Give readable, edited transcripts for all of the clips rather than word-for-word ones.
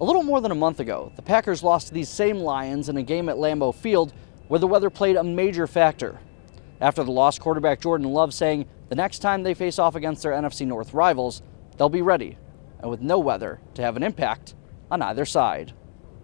A little more than a month ago, the Packers lost to these same Lions in a game at Lambeau Field where the weather played a major factor. After the loss, quarterback Jordan Love saying the next time they face off against their NFC North rivals, they'll be ready, and with no weather to have an impact on either side.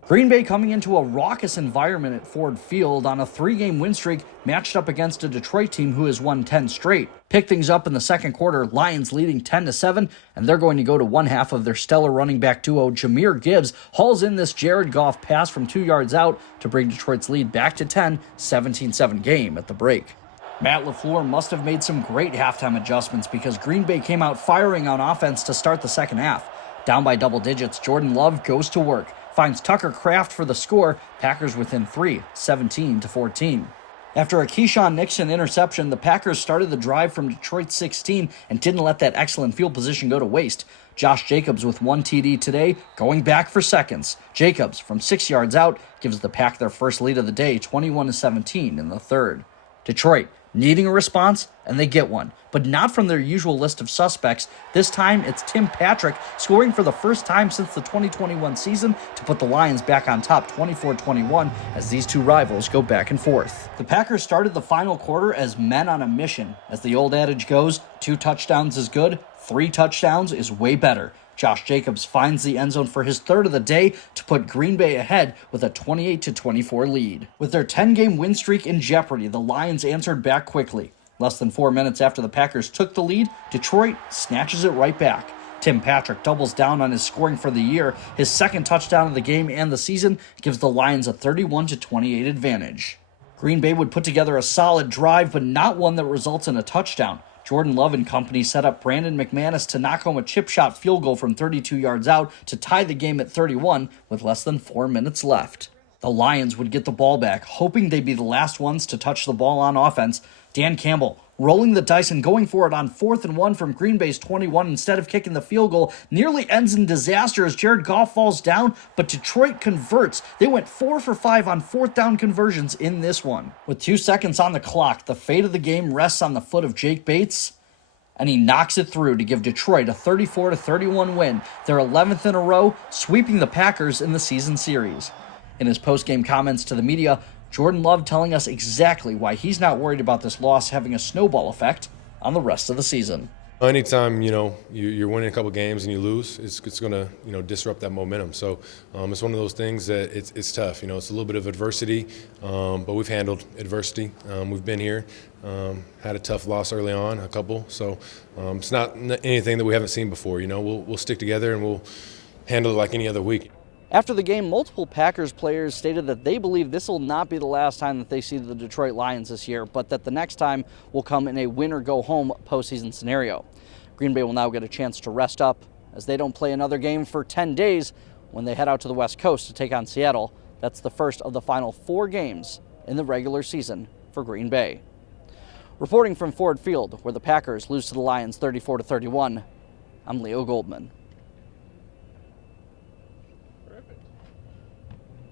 Green Bay coming into a raucous environment at Ford Field on a 3-game win streak matched up against a Detroit team who has won 10 straight. Pick things up in the second quarter, Lions leading 10-7, and they're going to go to one half of their stellar running back duo. Jahmyr Gibbs hauls in this Jared Goff pass from 2 yards out to bring Detroit's lead back to 10, 17-7 game at the break. Matt LaFleur must have made some great halftime adjustments because Green Bay came out firing on offense to start the second half. Down by double digits, Jordan Love goes to work, finds Tucker Kraft for the score, Packers within 3, 17-14. After a Keyshawn Nixon interception, the Packers started the drive from Detroit's 16 and didn't let that excellent field position go to waste. Josh Jacobs with 1 TD today, going back for seconds. Jacobs, from 6 yards out, gives the Pack their first lead of the day, 21-17 in the third. Detroit needing a response, and they get one, but not from their usual list of suspects. This time, it's Tim Patrick scoring for the first time since the 2021 season to put the Lions back on top 24-21 as these two rivals go back and forth. The Packers started the final quarter as men on a mission. As the old adage goes, 2 touchdowns is good, 3 touchdowns is way better. Josh Jacobs finds the end zone for his third of the day to put Green Bay ahead with a 28-24 lead. With their 10-game win streak in jeopardy, the Lions answered back quickly. Less than 4 minutes after the Packers took the lead, Detroit snatches it right back. Tim Patrick doubles down on his scoring for the year. His second touchdown of the game and the season gives the Lions a 31-28 advantage. Green Bay would put together a solid drive, but not one that results in a touchdown. Jordan Love and company set up Brandon McManus to knock home a chip shot field goal from 32 yards out to tie the game at 31 with less than 4 minutes left. The Lions would get the ball back, hoping they'd be the last ones to touch the ball on offense. Dan Campbell rolling the dice and going for it on 4th and 1 from Green Bay's 21 instead of kicking the field goal nearly ends in disaster as Jared Goff falls down, but Detroit converts. They went 4 for 5 on 4th down conversions in this one. With 2 seconds on the clock, the fate of the game rests on the foot of Jake Bates, and he knocks it through to give Detroit a 34-31 win, their 11th in a row, sweeping the Packers in the season series. In his post-game comments to the media, Jordan Love telling us exactly why he's not worried about this loss having a snowball effect on the rest of the season. Anytime, you're winning a couple games and you lose, it's going to, disrupt that momentum. So it's one of those things that it's tough. It's a little bit of adversity, but we've handled adversity. We've been here, had a tough loss early on, a couple. So it's not anything that we haven't seen before. We'll stick together and we'll handle it like any other week. After the game, multiple Packers players stated that they believe this will not be the last time that they see the Detroit Lions this year, but that the next time will come in a win-or-go-home postseason scenario. Green Bay will now get a chance to rest up as they don't play another game for 10 days when they head out to the West Coast to take on Seattle. That's the first of the final 4 games in the regular season for Green Bay. Reporting from Ford Field, where the Packers lose to the Lions 34-31, I'm Leo Goldman.